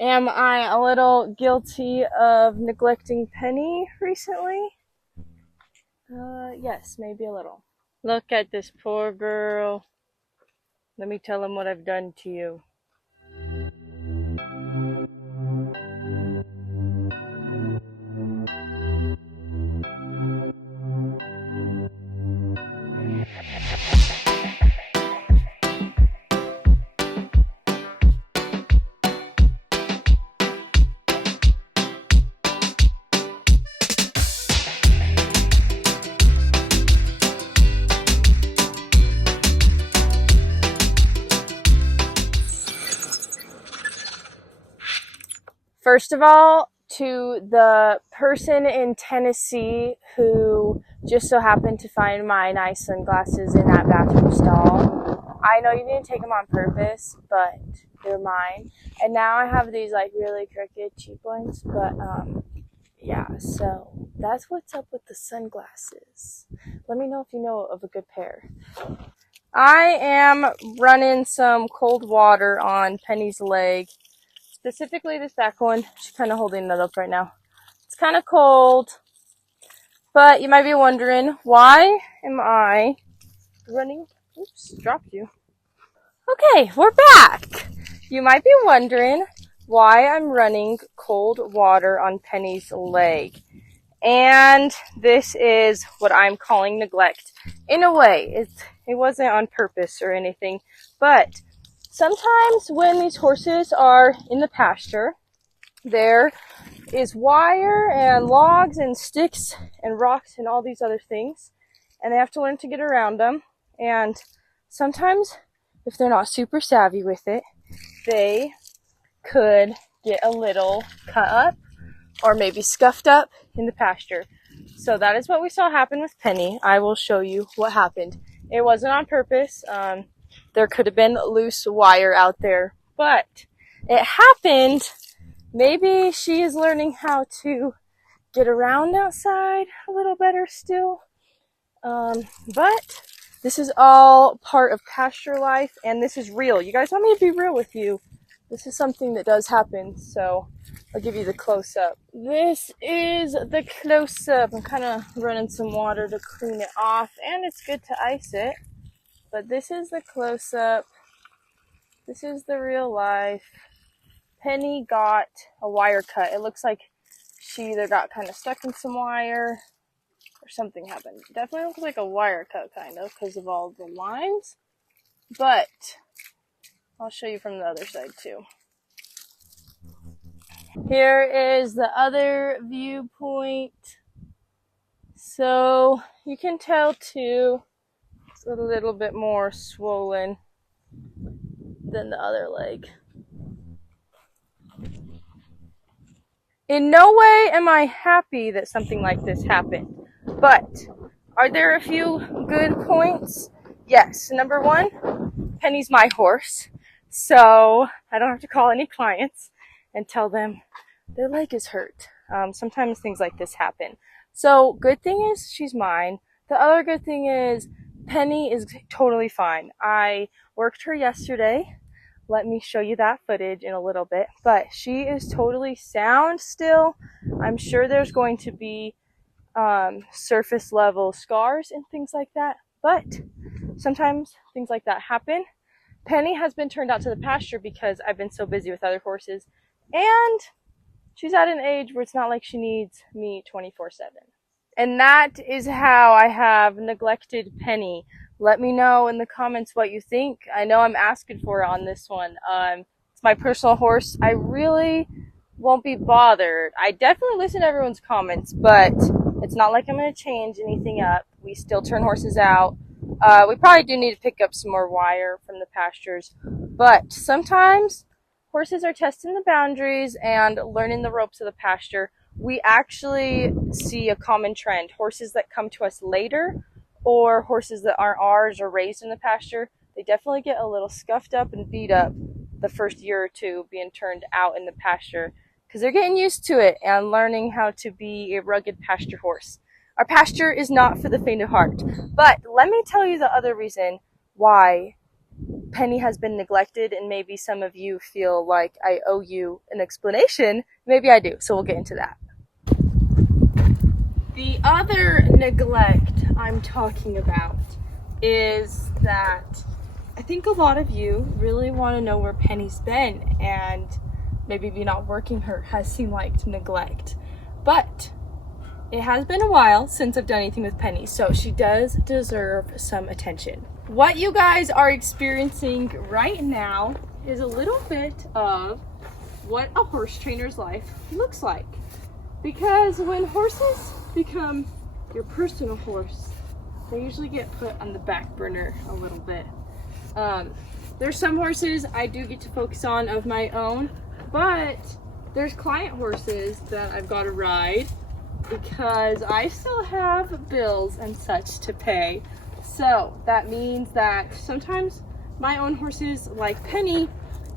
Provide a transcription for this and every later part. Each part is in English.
Am I a little guilty of neglecting Penny recently? Yes, maybe a little. Look at this poor girl. Let me tell him what I've done to you. First of all, to the person in Tennessee who just so happened to find my nice sunglasses in that bathroom stall. I know you didn't take them on purpose, but they're mine. And now I have these like really crooked cheap ones, but yeah, so that's what's up with the sunglasses. Let me know if you know of a good pair. I am running some cold water on Penny's leg. Specifically this back one. She's kind of holding that up right now. It's kind of cold, but you might be wondering, why am I running? Oops, dropped you. Okay, we're back. You might be wondering why I'm running cold water on Penny's leg. And this is what I'm calling neglect. In a way, it wasn't on purpose or anything, but sometimes when these horses are in the pasture, there is wire and logs and sticks and rocks and all these other things, and they have to learn to get around them. And sometimes, if they're not super savvy with it, they could get a little cut up or maybe scuffed up in the pasture. So that is what we saw happen with Penny. I will show you what happened. It wasn't on purpose. There could have been loose wire out there, but it happened. Maybe she is learning how to get around outside a little better still. But this is all part of pasture life, and this is real. You guys want me to be real with you. This is something that does happen, so I'll give you the close-up. This is the close-up. I'm kind of running some water to clean it off, and it's good to ice it. But this is the close-up. This is the real life. Penny got a wire cut. It looks like she either got kind of stuck in some wire or something happened. It definitely looks like a wire cut, kind of, because of all the lines. But I'll show you from the other side, too. Here is the other viewpoint. So you can tell, too, it's a little bit more swollen than the other leg. In no way am I happy that something like this happened, but are there a few good points? Yes. Number one, Penny's my horse, so I don't have to call any clients and tell them their leg is hurt. Sometimes things like this happen. So good thing is she's mine. The other good thing is Penny is totally fine. I worked her yesterday. Let me show you that footage in a little bit. But she is totally sound still. I'm sure there's going to be surface level scars and things like that. But sometimes things like that happen. Penny has been turned out to the pasture because I've been so busy with other horses. And she's at an age where it's not like she needs me 24/7. And that is how I have neglected Penny. Let me know in the comments what you think. I know I'm asking for it on this one. It's my personal horse. I really won't be bothered. I definitely listen to everyone's comments, but it's not like I'm going to change anything up. We still turn horses out. We probably do need to pick up some more wire from the pastures, but sometimes horses are testing the boundaries and learning the ropes of the pasture. We actually see a common trend. Horses that come to us later, or horses that aren't ours or raised in the pasture, they definitely get a little scuffed up and beat up the first year or two being turned out in the pasture because they're getting used to it and learning how to be a rugged pasture horse. Our pasture is not for the faint of heart. But let me tell you the other reason why Penny has been neglected, and maybe some of you feel like I owe you an explanation. Maybe I do, so we'll get into that. The other neglect I'm talking about is that I think a lot of you really want to know where Penny's been, and maybe me not working her has seemed like neglect. But it has been a while since I've done anything with Penny, so she does deserve some attention. What you guys are experiencing right now is a little bit of what a horse trainer's life looks like. Because when horses become your personal horse, they usually get put on the back burner a little bit. There's some horses I do get to focus on of my own, but there's client horses that I've got to ride because I still have bills and such to pay. So that means that sometimes my own horses, like Penny,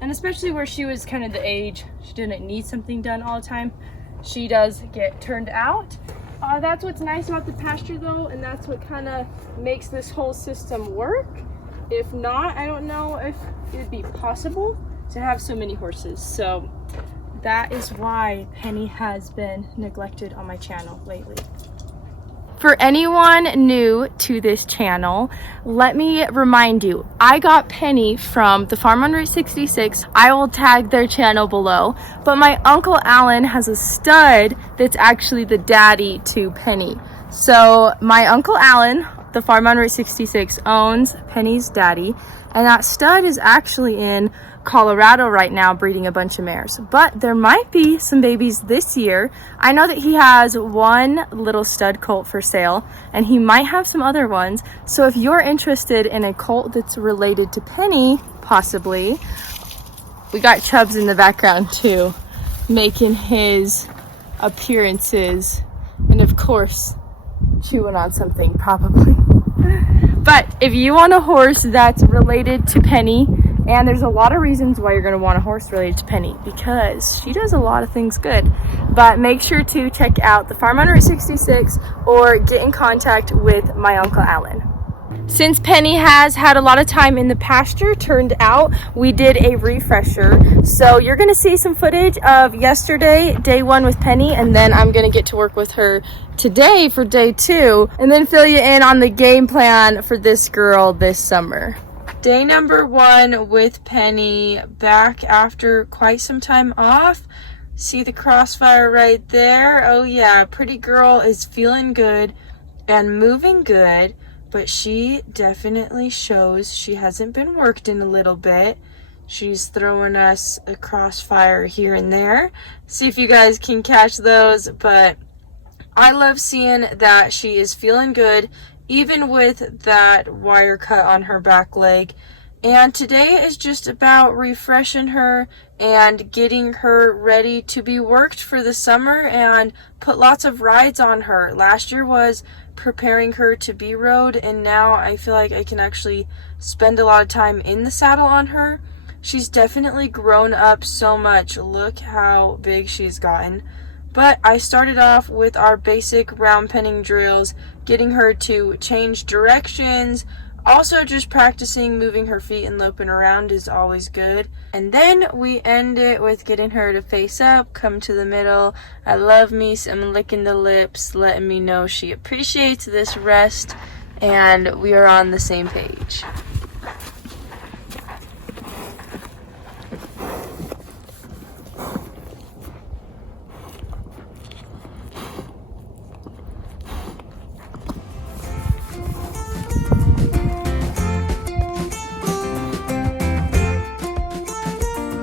and especially where she was kind of the age she didn't need something done all the time, she does get turned out. That's what's nice about the pasture though, and that's what kind of makes this whole system work. If not, I don't know if it would be possible to have so many horses. So that is why Penny has been neglected on my channel lately. For anyone new to this channel, let me remind you, I got Penny from the farm on Route 66. I will tag their channel below, but my Uncle Alan has a stud that's actually the daddy to Penny. So my Uncle Alan, the farm on Route 66, owns Penny's daddy, and that stud is actually in Colorado right now breeding a bunch of mares, but there might be some babies this year. I know that he has one little stud colt for sale, and he might have some other ones. So if you're interested in a colt that's related to Penny, possibly, we got Chubbs in the background too, making his appearances, and of course chewing on something probably. But if you want a horse that's related to Penny, and there's a lot of reasons why you're going to want a horse related to Penny, because she does a lot of things good. But make sure to check out the farm on Route 66 or get in contact with my Uncle Alan. Since Penny has had a lot of time in the pasture turned out, we did a refresher. So you're going to see some footage of yesterday, day one with Penny, and then I'm going to get to work with her today for day two, and then fill you in on the game plan for this girl this summer. Day number one with Penny, back after quite some time off. See the crossfire right there? Oh yeah, pretty girl is feeling good and moving good, but she definitely shows she hasn't been worked in a little bit. She's throwing us a crossfire here and there. See if you guys can catch those, but I love seeing that she is feeling good, even with that wire cut on her back leg. And today is just about refreshing her and getting her ready to be worked for the summer and put lots of rides on her. Last year was preparing her to be rode, and now I feel like I can actually spend a lot of time in the saddle on her. She's definitely grown up so much. Look how big she's gotten. But I started off with our basic round penning drills, getting her to change directions. Also, just practicing moving her feet and loping around is always good. And then we end it with getting her to face up, come to the middle. I love me some licking the lips, letting me know she appreciates this rest, and we are on the same page.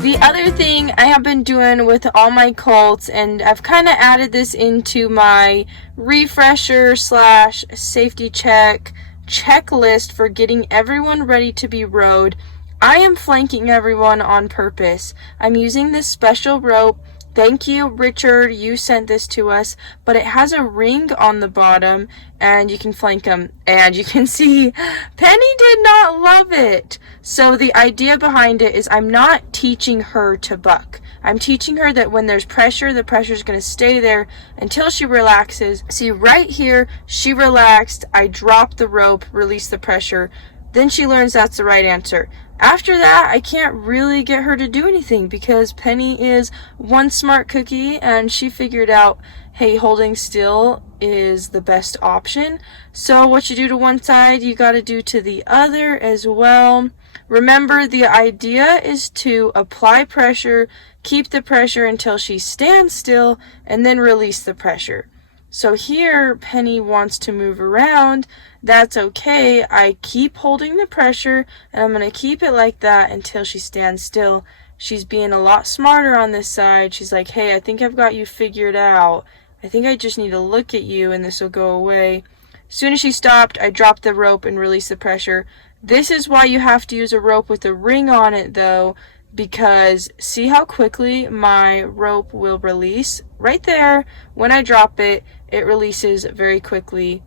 The other thing I have been doing with all my colts, and I've kind of added this into my refresher / safety check checklist for getting everyone ready to be rode, I am flanking everyone on purpose. I'm using this special rope. Thank you, Richard, you sent this to us, but it has a ring on the bottom, and you can flank them, and you can see Penny did not love it. So the idea behind it is I'm not teaching her to buck. I'm teaching her that when there's pressure, the pressure is going to stay there until she relaxes. See, right here, she relaxed. I dropped the rope, released the pressure. then she learns that's the right answer. After that, I can't really get her to do anything because Penny is one smart cookie and she figured out, hey, holding still is the best option. So what you do to one side, you got to do to the other as well. Remember, the idea is to apply pressure, keep the pressure until she stands still, and then release the pressure. So here, Penny wants to move around. That's okay. I keep holding the pressure, and I'm going to keep it like that until she stands still. She's being a lot smarter on this side. She's like, hey, I think I've got you figured out. I think I just need to look at you, and this will go away. As soon as she stopped, I dropped the rope and released the pressure. This is why you have to use a rope with a ring on it, though, because see how quickly my rope will release? Right there, when I drop it, it releases very quickly.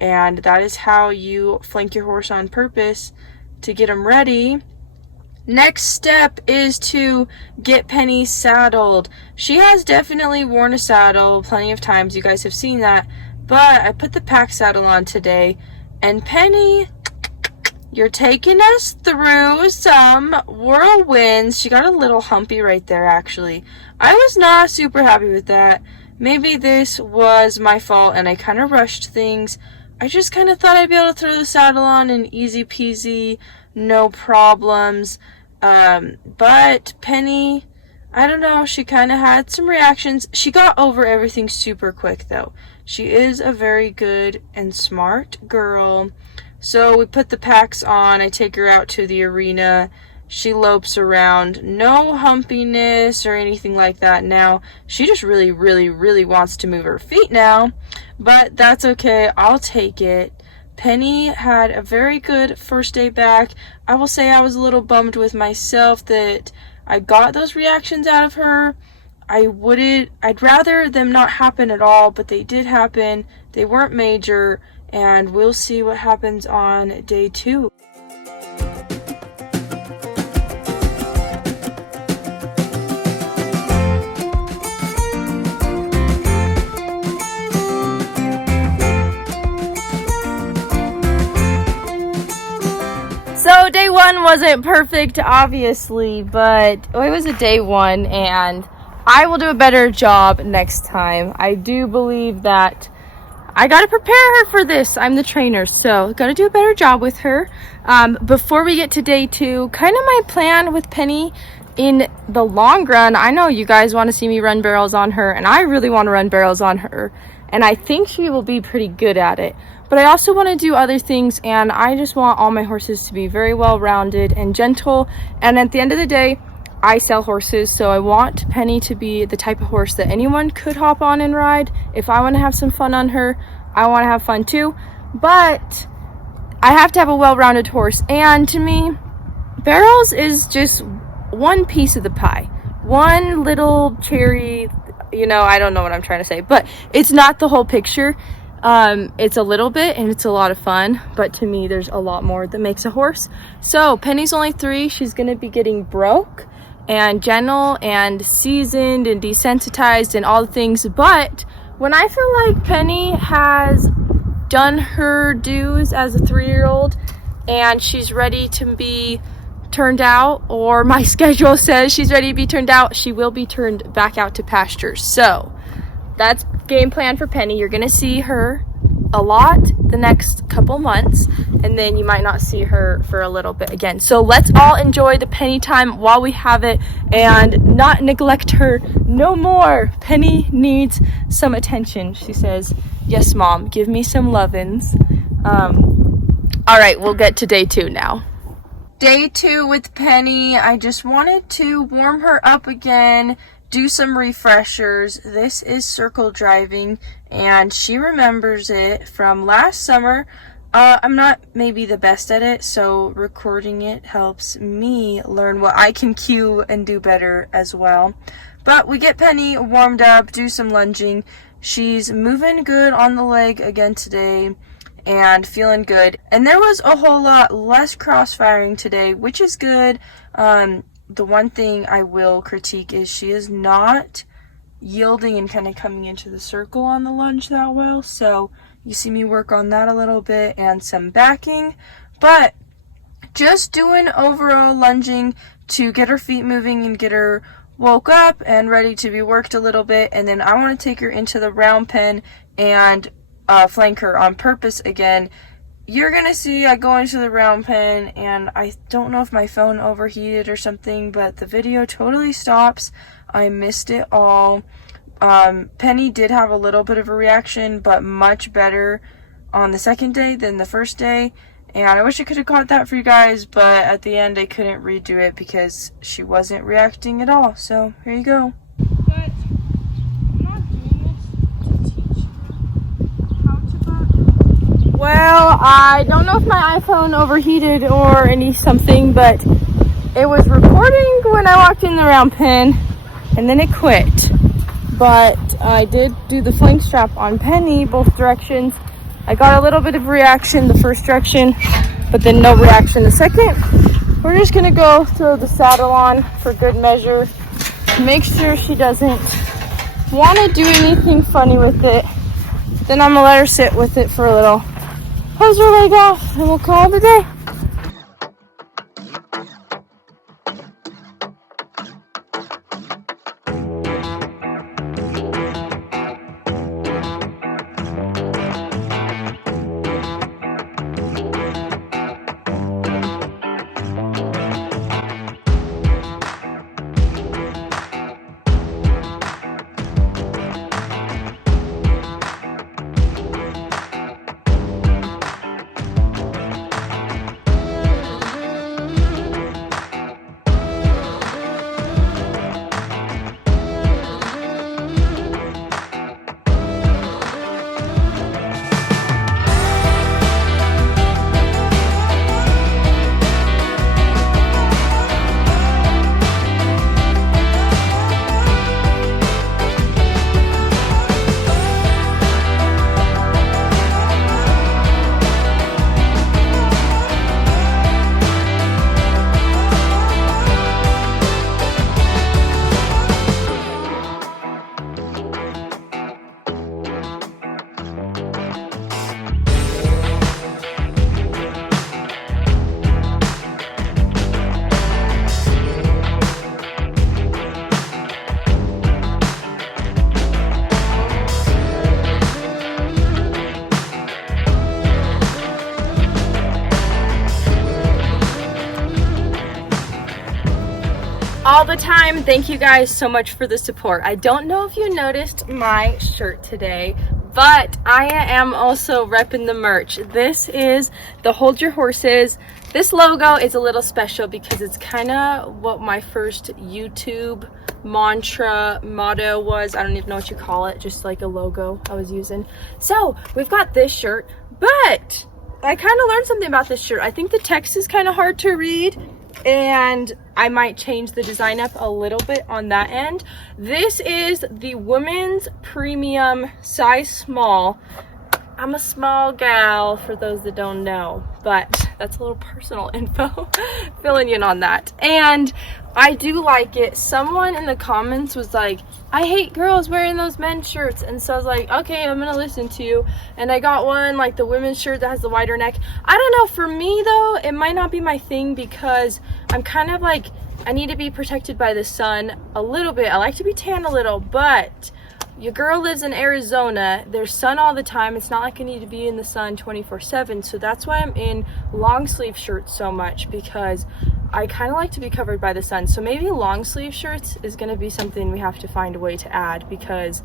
And that is how you flank your horse on purpose to get them ready. Next step is to get Penny saddled. She has definitely worn a saddle plenty of times. You guys have seen that. But I put the pack saddle on today. And Penny, you're taking us through some whirlwinds. She got a little humpy right there, actually. I was not super happy with that. Maybe this was my fault and I kind of rushed things. I just kind of thought I'd be able to throw the saddle on and easy peasy, no problems. But Penny, I don't know, she kind of had some reactions. She got over everything super quick, though. She is a very good and smart girl. So we put the packs on. I take her out to the arena. She lopes around. No humpiness or anything like that now. She just really, really, really wants to move her feet now. But that's okay. I'll take it. Penny had a very good first day back. I will say I was a little bummed with myself that I got those reactions out of her. I'd rather them not happen at all, but they did happen. They weren't major. And we'll see what happens on day 2. So day 1 wasn't perfect, obviously, but it was a day 1, and I will do a better job next time. I do believe that I gotta prepare her for this. I'm the trainer, so gotta do a better job with her. Before we get to day 2, kind of my plan with Penny in the long run, I know you guys want to see me run barrels on her, and I really want to run barrels on her, and I think she will be pretty good at it. But I also want to do other things, and I just want all my horses to be very well-rounded and gentle, and at the end of the day, I sell horses, so I want Penny to be the type of horse that anyone could hop on and ride. If I want to have some fun on her, I want to have fun too. But I have to have a well-rounded horse. And to me, barrels is just one piece of the pie. One little cherry, I don't know what I'm trying to say. But it's not the whole picture. It's a little bit and it's a lot of fun. But to me, there's a lot more that makes a horse. So Penny's only 3. She's going to be getting broke and gentle and seasoned and desensitized and all the things. But when I feel like Penny has done her dues as a 3-year-old and she's ready to be turned out, or my schedule says she's ready to be turned out, she will be turned back out to pasture. So that's game plan for Penny. You're gonna see her a lot the next couple months, and then you might not see her for a little bit again. So let's all enjoy the Penny time while we have it and not neglect her no more. Penny needs some attention. She says, yes, Mom, give me some lovin's. All right, we'll get to day 2 now. Day 2 with Penny. I just wanted to warm her up again, do some refreshers. This is circle driving, and she remembers it from last summer. I'm not maybe the best at it, so recording it helps me learn what I can cue and do better as well. But we get Penny warmed up, do some lunging. She's moving good on the leg again today and feeling good. And there was a whole lot less crossfiring today, which is good. The one thing I will critique is she is not yielding and kind of coming into the circle on the lunge that well. So you see me work on that a little bit and some backing. But just doing overall lunging to get her feet moving and get her woke up and ready to be worked a little bit. And then I want to take her into the round pen and flank her on purpose again. You're going to see I go into the round pen, and I don't know if my phone overheated or something, but the video totally stops. I missed it all. Penny did have a little bit of a reaction, but much better on the second day than the first day. And I wish I could have caught that for you guys, but at the end I couldn't redo it because she wasn't reacting at all. So here you go. But I'm not doing this to teach her how to butt. Well, I don't know if my iPhone overheated or something, but it was recording when I walked in the round pen, and then it quit. But I did do the flank strap on Penny, both directions. I got a little bit of reaction the first direction, but then no reaction the second. We're just gonna go throw the saddle on for good measure. Make sure she doesn't want to do anything funny with it. Then I'm gonna let her sit with it for a little. Hose her leg off, and we'll call it a day. All the time. Thank you guys so much for the support. I don't know if you noticed my shirt today, but I am also repping the merch. This is the Hold Your Horses. This logo is a little special because it's kind of what my first YouTube motto was. I don't even know what you call it, just like a logo I was using. So we've got this shirt, but I kind of learned something about this shirt. I think the text is kind of hard to read, and I might change the design up a little bit on that end. This is the women's premium size small. I'm a small gal, for those that don't know, but that's a little personal info filling you in on that. And I do like it. Someone in the comments was like, I hate girls wearing those men's shirts. And so I was like, okay, I'm gonna listen to you. And I got one, like the women's shirt that has the wider neck. I don't know, for me though, it might not be my thing because I'm kind of like, I need to be protected by the sun a little bit. I like to be tan a little, but your girl lives in Arizona. There's sun all the time. It's not like I need to be in the sun 24/7. So that's why I'm in long sleeve shirts so much, because I kind of like to be covered by the sun. So maybe long sleeve shirts is going to be something we have to find a way to add, because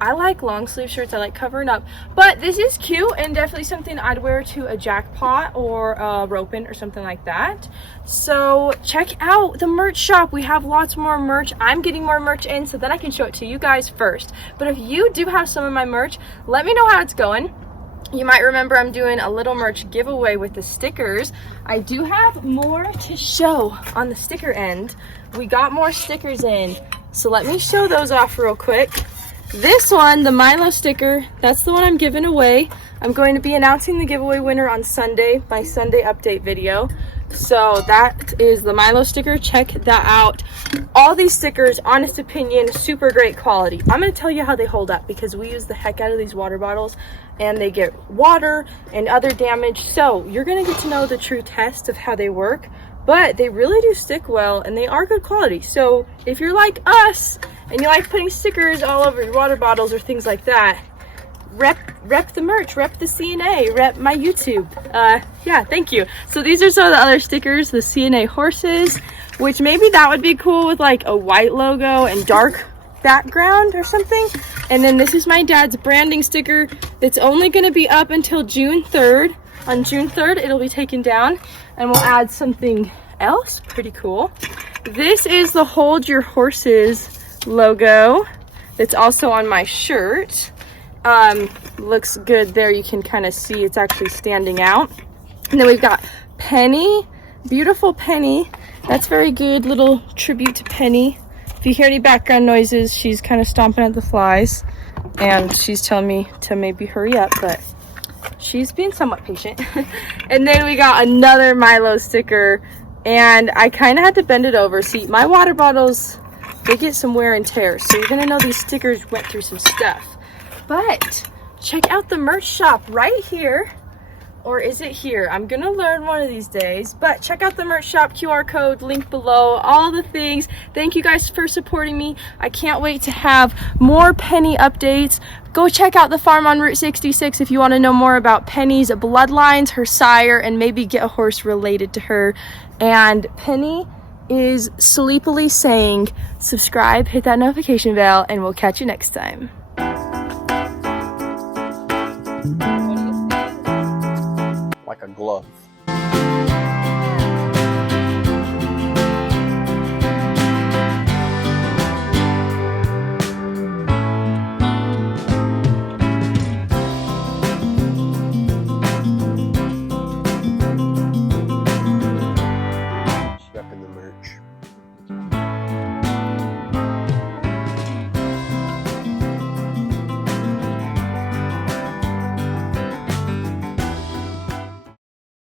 I like long sleeve shirts. I like covering up. But this is cute and definitely something I'd wear to a jackpot or a roping or something like that. So check out the merch shop. We have lots more merch. I'm getting more merch in so that I can show it to you guys first. But if you do have some of my merch, let me know how it's going. You might remember I'm doing a little merch giveaway with the stickers. I do have more to show on the sticker end. We got more stickers in. So let me show those off real quick. This one, the Milo sticker, that's the one I'm giving away. I'm going to be announcing the giveaway winner on Sunday, my Sunday update video. So that is the Milo sticker. Check that out. All these stickers, honest opinion, super great quality. I'm going to tell you how they hold up because we use the heck out of these water bottles and they get water and other damage. So you're going to get to know the true test of how they work, but they really do stick well and they are good quality. So if you're like us and you like putting stickers all over your water bottles or things like that, rep the merch, rep the C&A, rep my YouTube. Yeah, thank you. So these are some of the other stickers, the C&A Horses, which maybe that would be cool with like a white logo and dark background or something. And then this is my dad's branding sticker that's only going to be up until June 3rd. On June 3rd, it'll be taken down and we'll add something else pretty cool. This is the Hold Your Horses logo that's also on my shirt. Looks good there. You can kind of see it's actually standing out. And then we've got Penny, beautiful Penny. That's very good, little tribute to Penny. If you hear any background noises, she's kind of stomping at the flies and she's telling me to maybe hurry up, but she's being somewhat patient. And then we got another Milo sticker and I kind of had to bend it over. See, my water bottles, they get some wear and tear, so you're gonna know these stickers went through some stuff. But check out the merch shop right here, or is it here? I'm gonna learn one of these days, but check out the merch shop, QR code, link below, all the things. Thank you guys for supporting me. I can't wait to have more Penny updates. Go check out the farm on Route 66 if you want to know more about Penny's bloodlines, her sire, and maybe get a horse related to her. And Penny is sleepily saying, subscribe, hit that notification bell, and we'll catch you next time. Like a glove.